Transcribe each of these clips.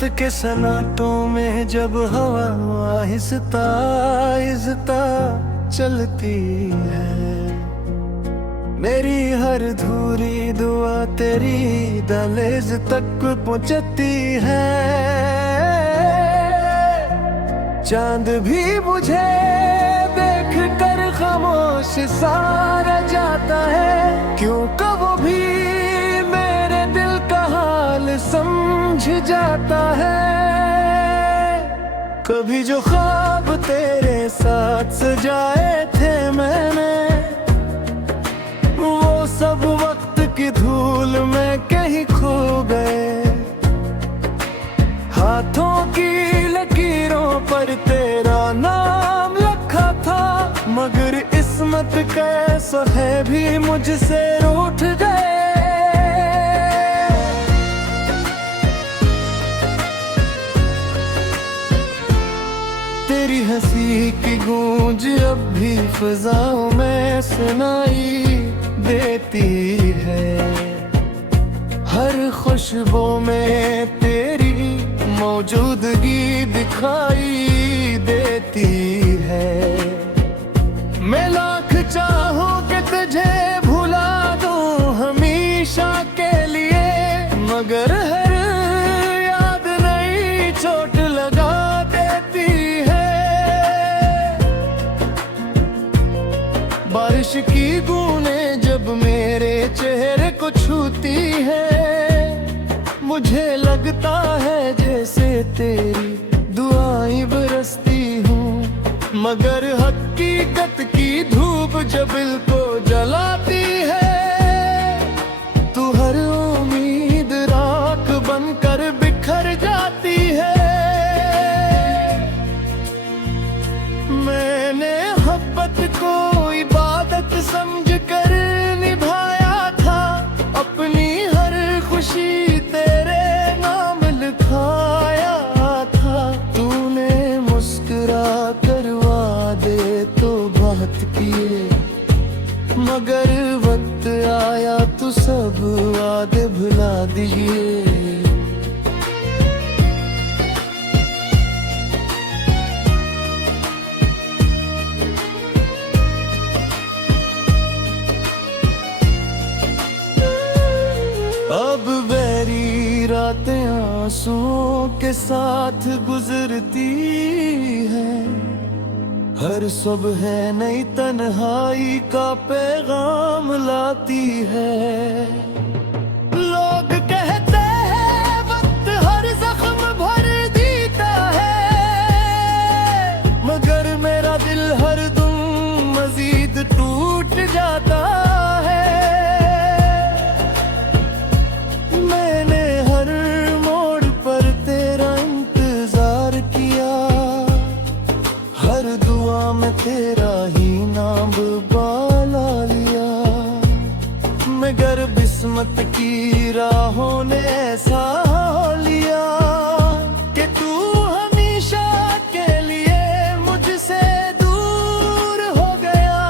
रात के सन्नाटों में जब हवा आहिस्ता आहिस्ता चलती है, मेरी हर धूरी दुआ तेरी दहलीज तक पहुंचती है। चांद भी मुझे देख कर खामोश सा रह जाता है, क्यों कब भी मेरे दिल का हाल समझ जाता है। कभी जो ख्वाब तेरे साथ सजाए थे मैंने, वो सब वक्त की धूल में कहीं खो गए। हाथों की लकीरों पर तेरा नाम लिखा था, मगर किस्मत कैसा है भी मुझसे रूठ गए। तेरी हंसी की गूंज अब भी फिजाओं में सुनाई देती है, हर खुशबू में तेरी मौजूदगी दिखाई देती है। मैं लाख चाहूं कि तुझे भुला दूं हमेशा के लिए, मगर हर याद नई चोट लगा देती है। बारिश की बूंदें जब मेरे चेहरे को छूती है, मुझे लगता है जैसे तेरी दुआएं बरसती हूँ, मगर हकीकत की धूप जब दिल को जलाती है, तू हर उम्मीद राख बनकर बिखर जाती है। मैंने मोहब्बत को इबादत समझ कर निभाया था, अपनी हर खुशी तेरे नाम लिखाया था। तूने मुस्कुरा कर वादे तो बहुत किए, मगर वक्त आया तो सब वादे भुला दिए। अब बैरी रातें आंसुओं के साथ गुजरती है, हर सुबह नई तन्हाई का पैगाम लाती है। लोग कहते हैं वक्त हर जख्म भर देता है, मगर मेरा दिल हर दम मजीद टूट जाता है। मैंने हर मोड़ पर तेरा इंतजार किया, हर दुआ में तेरा ही नाम बाला लिया, मगर किस्मत की राहों ने ऐसा लिया कि तू हमेशा के लिए मुझसे दूर हो गया।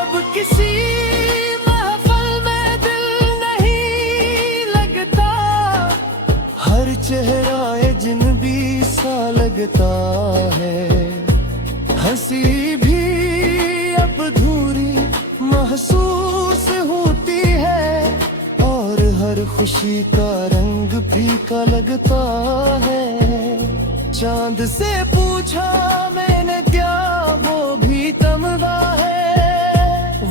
अब किसी महफिल में दिल नहीं लगता, हर चेहरा अजनबी सा लगता है। हंसी भी अब अधूरी महसूस होती है, और हर खुशी का रंग फीका लगता है। चांद से पूछा मैंने क्या वो भी तमगा है,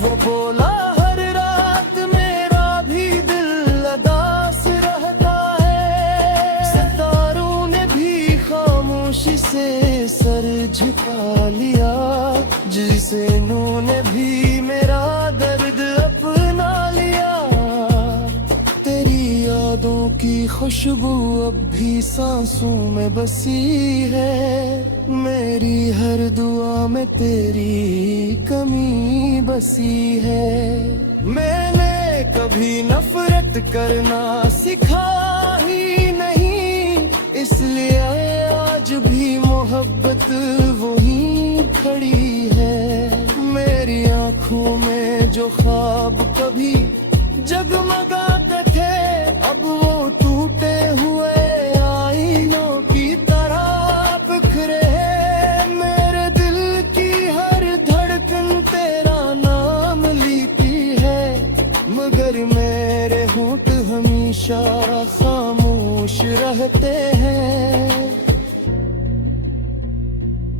वो बोला हर रात मेरा भी दिल उदास रहता है। सितारों ने भी खामोशी से सर झुका लिया, जिसे नूर ने भी मेरा दर्द अपना लिया। तेरी यादों की खुशबू अब भी सांसों में बसी है, मेरी हर दुआ में तेरी कमी बसी है। मैंने कभी नफरत करना सिखा ही नहीं, इसलिए आज भी मोहब्बत वही खड़ी है। मेरी आंखों में जो ख्वाब कभी जगमगाते थे, अब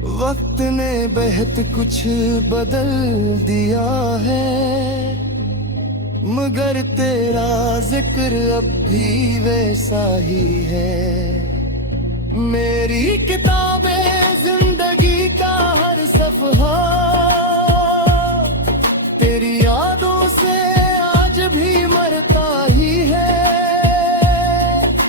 वक्त ने बेहद कुछ बदल दिया है, मगर तेरा जिक्र अब भी वैसा ही है। मेरी किताबें जिंदगी का हर सफ़हा तेरी यादों से आज भी मरता ही है।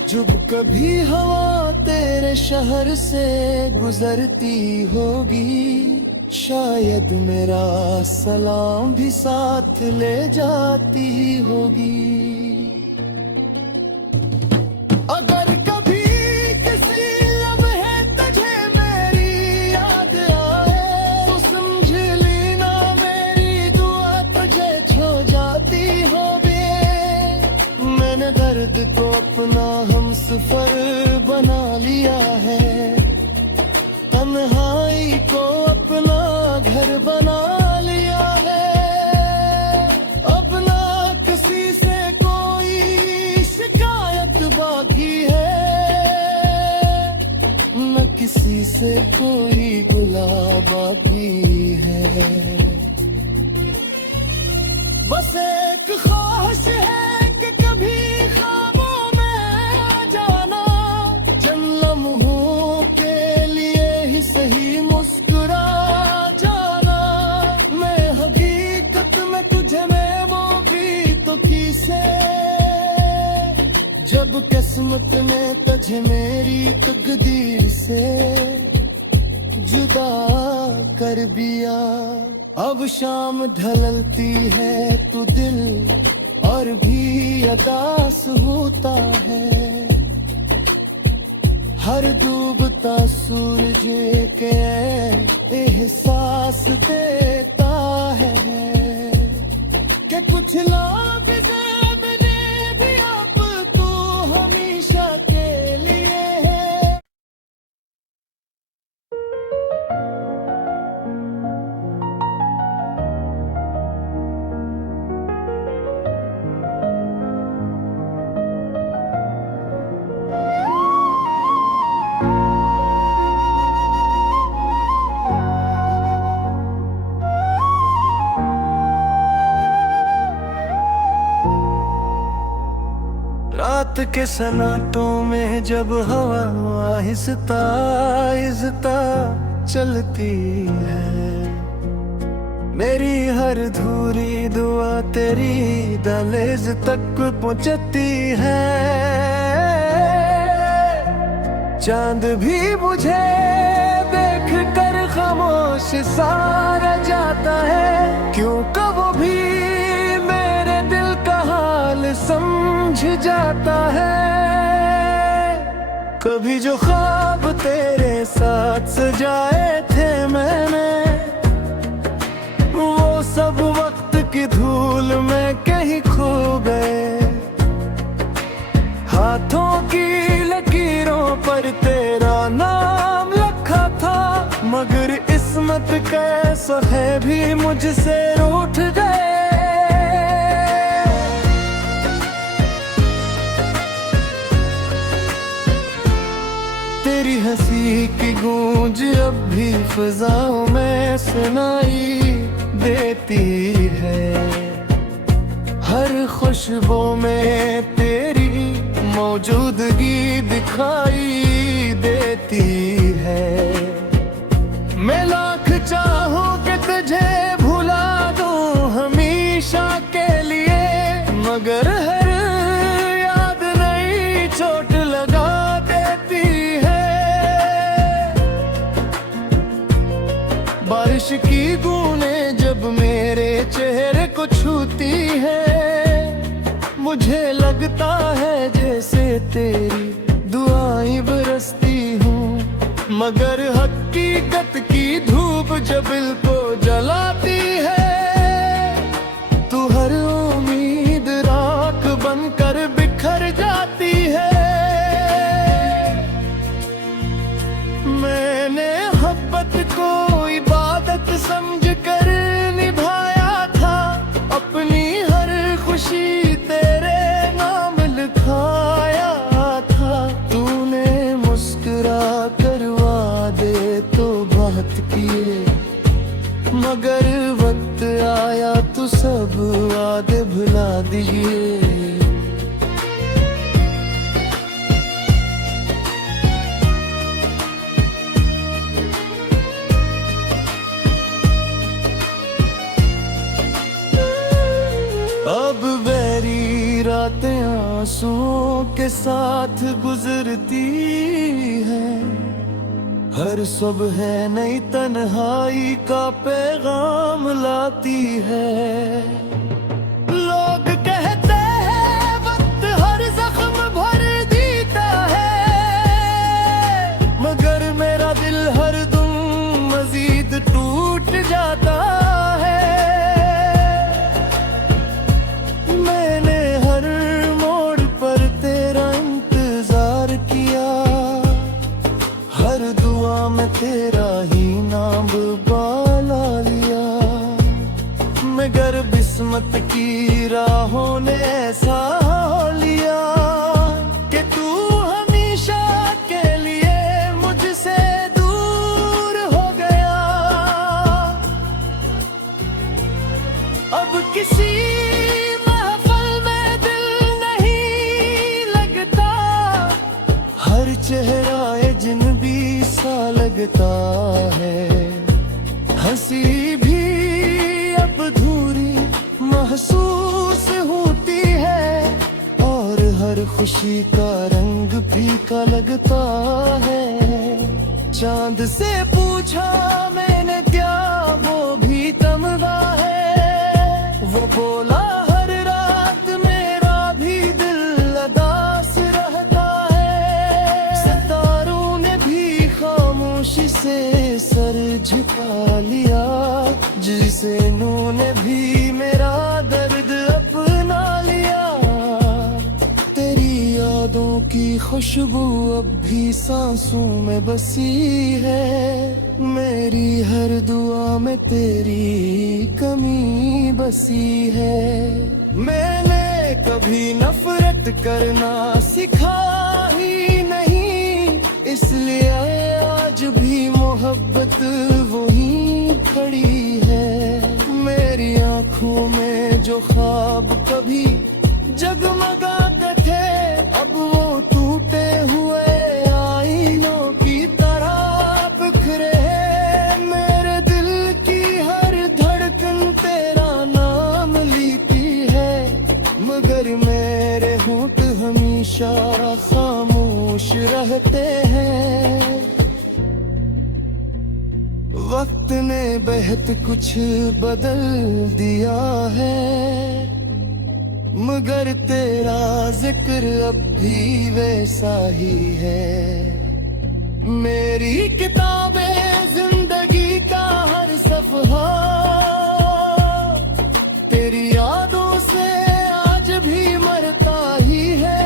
जब कभी हवा तेरे शहर से गुजरती होगी, शायद मेरा सलाम भी साथ ले जाती होगी। अगर कभी किसी लम्हे तुझे मेरी याद आए, तो समझ लेना मेरी दुआ तुझे छो जाती होगी। मैंने दर्द को अपना हमसफर बना लिया है, तन्हाई को अपना घर बना लिया है। अब ना किसी से कोई शिकायत बाकी है, न किसी से कोई गुला बाकी है। बस एक ख्वाहिश है कि कभी ख्वाबों में आ जाना, जिन लम्हों के लिए ही सही मुस्कुरा जाना। मैं हकीकत में तुझे मैं वो भी तो किसे, जब किस्मत ने तुझे मेरी तकदीर से जुदा कर दिया। अब शाम ढलती है तो दिल और भी अदास होता है, हर डूबता सूरज के एहसास देता है कि कुछ लोग ज़िंदगी भी आपको हमेशा के लिए है। रात के सन्नाटों में जब हवा आहिस्ता आहिस्ता चलती है, मेरी हर धूरी दुआ तेरी दहलीज तक पहुंचती है। चांद भी मुझे देख कर खामोश सा रह जाता है, क्यों कब भी मेरे दिल का हाल समझ जाता है। कभी जो ख्वाब तेरे साथ सजाए थे मैंने, वो सब वक्त की धूल में कहीं खो गए। हाथों की लकीरों पर तेरा नाम लिखा था, मगर किस्मत कैसा है भी मुझसे रूठ गए। तेरी हंसी की गूंज अब भी फिजाओं में सुनाई देती है, हर खुशबू में तेरी मौजूदगी दिखाई देती है। मैं लाख चाहूं कि तुझे भुला दूं हमेशा के लिए, मगर हर याद नई चोट लगा देती है। बारिश की बूंदें जब मेरे चेहरे को छूती है, मुझे लगता है जैसे तेरी दुआएं बरसती हूँ, मगर हकीकत की धूप जब दिल को जलाती है, तू हर उम्मीद राख बनकर बिखर जाती है। मैंने मोहब्बत को इबादत समझ कर निभाया था, अपनी हर खुशी तेरे नाम लिखाया था। तूने मुस्कुरा कर वादे तो चाहत किए, मगर वक्त आया तो सब वादे भुला दिए। अब बैरी रातें आंसुओं के साथ गुजरती हैं, हर सुबह नई तन्हाई का पैगाम लाती है। लोग कहते हैं वक्त हर जख्म भर देता है, मगर मेरा दिल हर दम मजीद टूट जाता है। मैंने हर मोड़ पर तेरा इंतजार किया, हर दुआ में तेरा ही नाम बाला लिया, मगर किस्मत की राहों ने ऐसा लिया कि तू हमेशा के लिए मुझसे दूर हो गया। अब किसी महफिल में दिल नहीं लगता, हर चेहरा अजनबी सा लगता है। हंसी भी अब अधूरी महसूस होती है, और हर खुशी का रंग फीका लगता है। चांद से पूछा मैंने क्या वो भी तमगा है, वो बोला हर रात मेरा भी दिल उदास रहता है। सितारों ने भी खामोशी से सर झुका लिया, जिसे नूर ने भी मेरा दर्द अपना लिया। तेरी यादों की खुशबू अब भी सांसों में बसी है, मेरी हर दुआ में तेरी कमी बसी है। मैंने कभी नफरत करना सिखा ही नहीं, इसलिए आज भी मोहब्बत वही खड़ी है। मेरी आंखों में जो ख्वाब कभी जगमगाते थे, अब वो टूटे हुए आईनों की तरह बिखरे हैं। मेरे दिल की हर धड़कन तेरा नाम लिखती है, मगर मेरे होंठ हमेशा खामोश रहते हैं। वक्त ने बेहद कुछ बदल दिया है, मगर तेरा जिक्र अब भी वैसा ही है। मेरी किताबें जिंदगी का हर सफ़हा तेरी यादों से आज भी मरता ही है।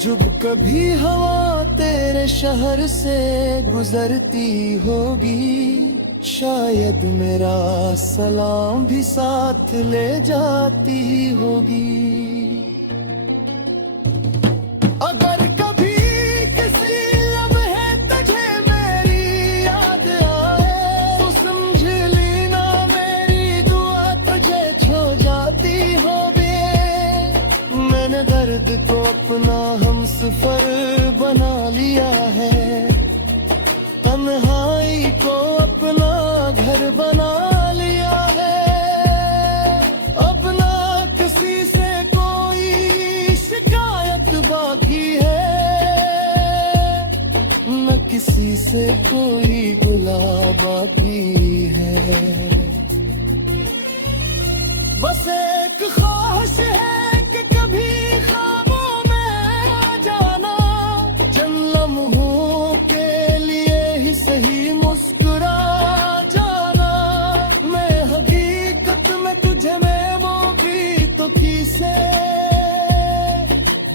जब कभी हवा तेरे शहर से गुजरती होगी, शायद मेरा सलाम भी साथ ले जाती होगी। अगर कभी किसी लम्हे तुझे मेरी याद आए, तो समझ लेना मेरी दुआ तुझे छो जाती होगी। मैंने दर्द को अपना हमसफर बना लिया है, तन्हाई को अपना घर बना लिया है। अब ना किसी से कोई शिकायत बाकी है, न किसी से कोई गुला बाकी है। बस एक ख्वाहिश है कि कभी ख्वाबों में आ जाना, चंद लम्हों के लिए ही सही मुस्कुरा जाना। मैं हकीकत में तुझे मैं वो भी तो किसे,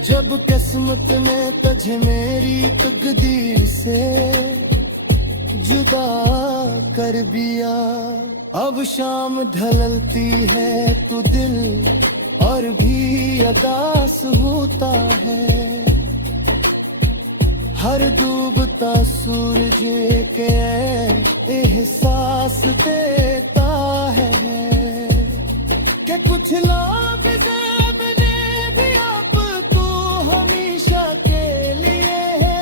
जब किस्मत ने तुझे मेरी तकदीर से जुदा कर दिया। अब शाम ढलती है तो दिल और भी उदास होता है, हर डूबता सूरज के एहसास देता है कि कुछ लाभ से बने भी आपको हमेशा के लिए है।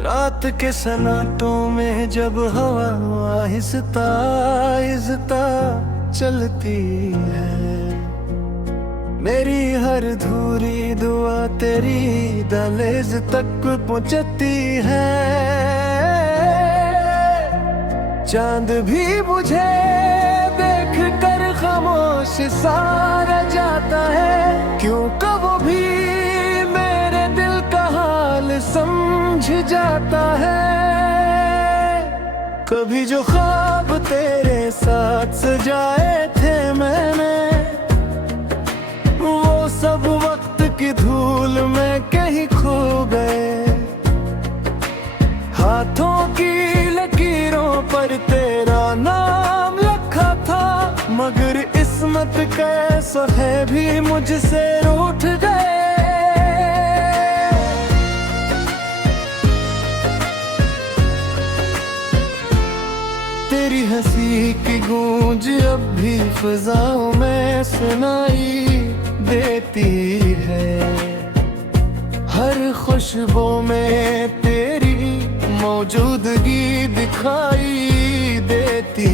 रात के सन्नाटों में जब हवा आहिस्ता आहिस्ता चलती है, मेरी हर धूरी दुआ तेरी दहलीज तक पहुंचती है। चांद भी मुझे देख कर खामोश सा रह जाता है, क्यों कब भी मेरे दिल का हाल समझ जाता है। कभी जो ख्वाब तेरे साथ सजाए थे मैंने, वो सब वक्त की धूल में कहीं खो गए। हाथों की लकीरों पर तेरा नाम लिखा था, मगर किस्मत कैसा है भी मुझसे रूठ गए। तेरी हंसी की गूंज अब भी फिजाओं में सुनाई देती है, हर खुशबू में तेरी मौजूदगी दिखाई देती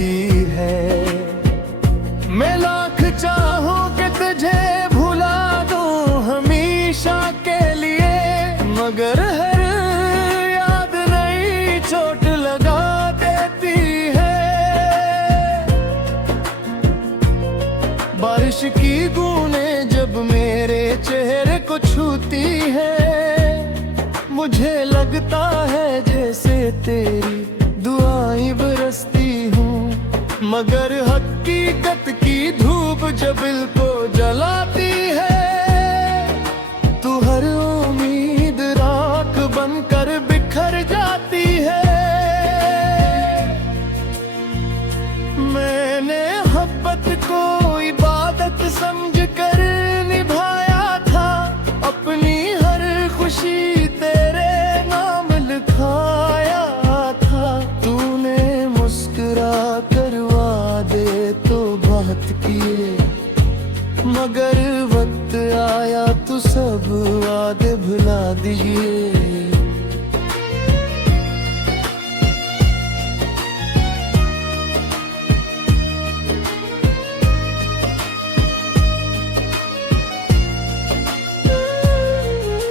है। मैं लाख चाहूं कि तुझे भुला दूं हमेशा के लिए, मगर हर याद नई चोट लगा देती है। बारिश की बूंदें जब मेरे चेहरे को छूती है, मुझे लगता है जैसे तेरी दुआएं बरसती हूँ, मगर हकीकत की धूप जब दिल को जलाती है, तू हर उम्मीद राख बनकर बिखर जाती है। मैंने मोहब्बत को इबादत समझ कर निभाया था, अपनी हर खुशी तेरे नाम लिखाया था। तूने मुस्कुरा कर वादे तो बहुत किए, मगर वक्त आया तो सब वादे भुला दिए।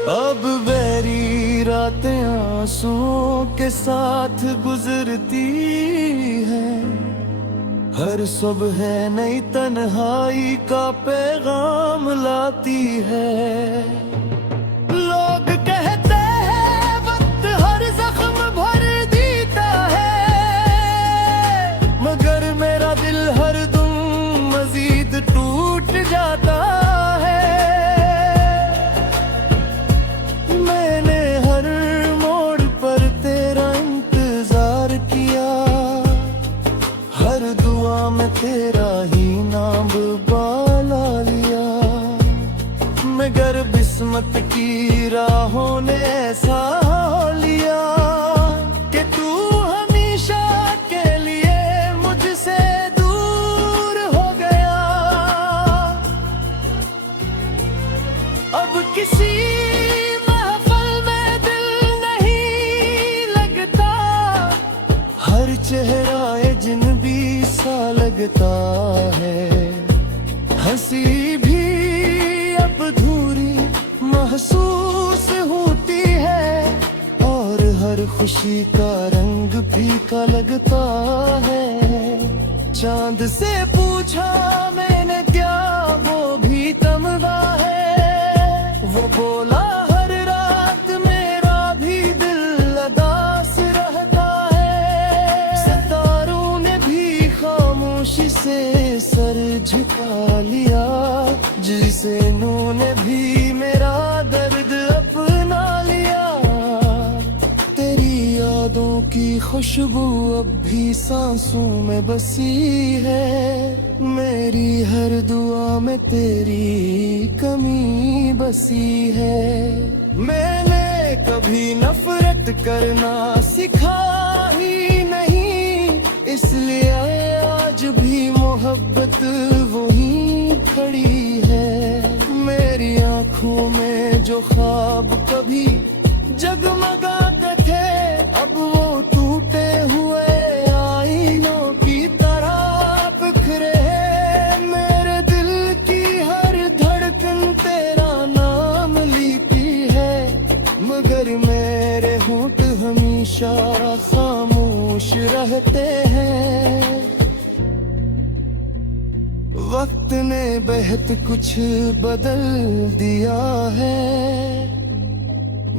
अब बेरी रातें आंसुओं के साथ गुजरती हैं, हर सुबह नई तन्हाई का पैगाम लाती है। लोग कहते हैं वक्त हर जख्म भर देता है, मगर मेरा दिल हर दम मजीद टूट जाता है। मैंने हर मोड़ पर तेरा इंतजार किया, हर दुआ में तेरा ही नाम बाला लिया, मगर किस्मत की राहों ने ऐसा लिया कि तू हमेशा के लिए मुझसे दूर हो गया। अब किसी चेहरा अजनबी सा लगता है, हंसी भी अब अधूरी महसूस होती है, और हर खुशी का रंग फीका लगता है। चांद से पूछा मैंने क्या वो भी तमगा है, वो बोला हर रात मेरा भी दिल उदास रहता है। सितारों खामोशी से सर झुका लिया, जिसे उन्होंने भी मेरा दर्द अपना लिया। तेरी यादों की खुशबू अब भी सांसों में बसी है, मेरी हर दुआ में तेरी कमी बसी है। मैंने कभी नफरत करना सिखा ही नहीं, इसलिए आज भी मोहब्बत वही खड़ी है। मेरी आंखों में जो ख्वाब कभी जगमगाते थे, अब वो टूटे हुए आईनों की तरह बिखरे हैं। मेरे दिल की हर धड़कन तेरा नाम लिखती है, मगर मेरे होंठ हमेशा खामोश रहते हैं। वक्त ने बेहद कुछ बदल दिया है,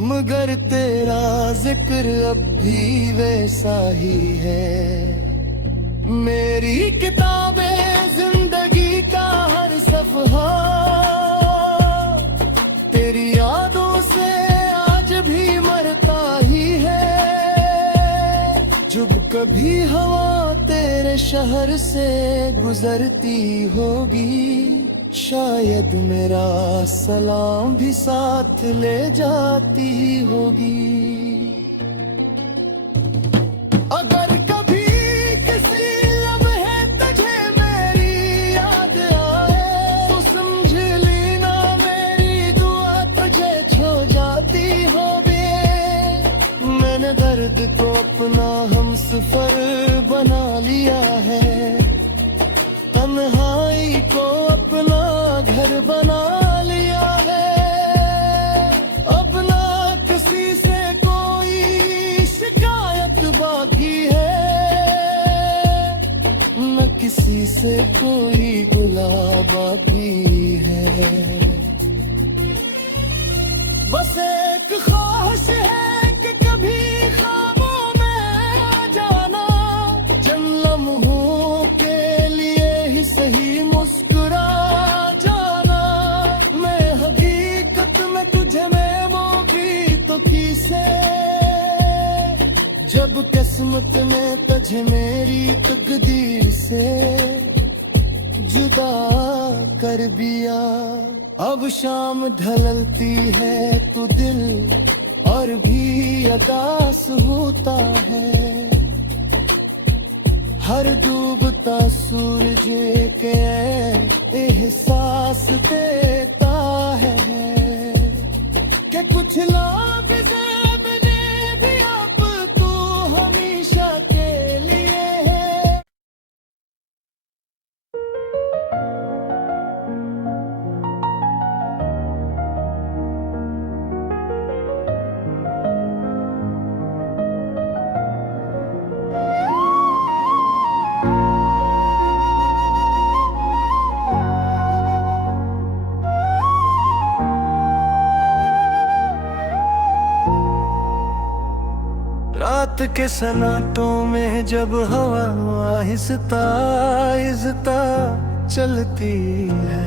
मगर तेरा जिक्र अब भी वैसा ही है। मेरी किताबें जिंदगी का हर सफ़हा तेरी यादों से आज भी मरता ही है। जब कभी हवा तेरे शहर से गुजरती होगी, शायद मेरा सलाम भी साथ ले जाती होगी। अगर कभी किसी लम्हे तुझे मेरी याद आए, तो समझ लेना मेरी दुआ तुझे छो जाती होगी। मैंने दर्द को अपना हमसफर बना लिया है, तन्हाई को अपना घर बना लिया है। अब ना किसी से कोई शिकायत बाकी है, न किसी से कोई गुला बाकी है। बस एक ख्वाहिश है कि कभी ख्वाबों में आ जाना, जिन लम्हों के लिए ही सही मुस्कुरा जाना। मैं हकीकत में तुझे मैं वो भी तो किसे, जब किस्मत ने तुझे मेरी तकदीर से जुदा कर दिया। अब शाम ढलती है तो दिल और भी अदास होता है, हर डूबता सूरज के एहसास देता है कि कुछ लोग ज़िंदगी भी आपको हमेशा के लिए है। रात के सन्नाटों में जब हवा आहिस्ता आहिस्ता चलती है,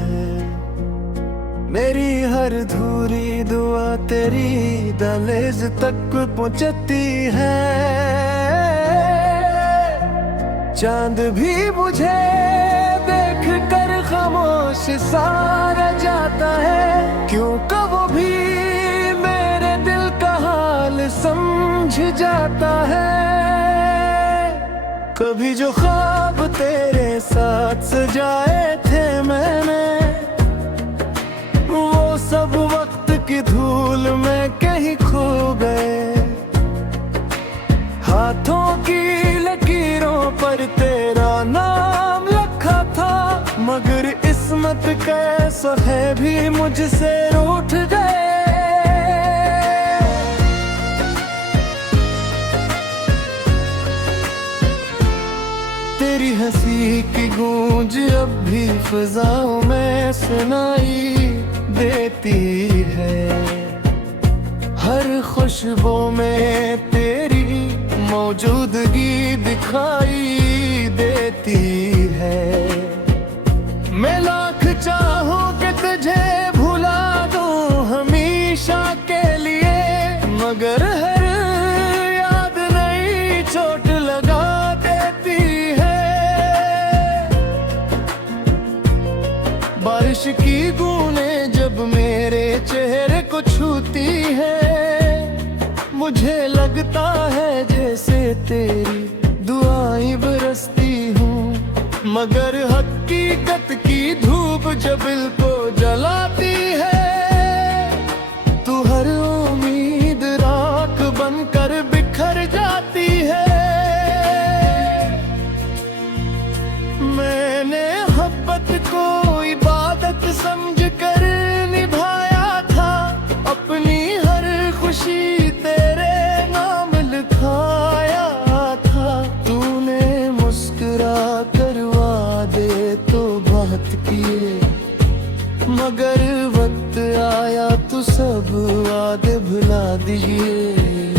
मेरी हर धूरी दुआ तेरी दहलीज तक पहुंचती है। चांद भी मुझे देख कर खामोश सा रह जाता है, क्यों कब भी मेरे दिल का हाल समझ जाता है। कभी जो ख्वाब तेरे साथ सजाए थे मैंने, वो सब वक्त की धूल में कहीं खो गए। हाथों की लकीरों पर तेरा नाम लिखा था, मगर किस्मत कैसा है भी मुझसे रूठ गए। तेरी हंसी की गूंज अब भी फिजाओं में सुनाई देती है, हर खुशबू में तेरी मौजूदगी दिखाई देती है। की गूंजे जब मेरे चेहरे को छूती है, मुझे लगता है जैसे तेरी दुआएं बरसती हूँ। मगर हकीकत की धूप जब दिल को जलाती है, तू हर उम्मीद राख बनकर बिखर जाती है। मैंने मोहब्बत को इबादत समझ कर निभाया था, अपनी हर खुशी तेरे नाम लिखाया था। तूने मुस्कुरा कर वादे तो बहुत किए, मगर वक्त आया तो सब वादे भुला दिए।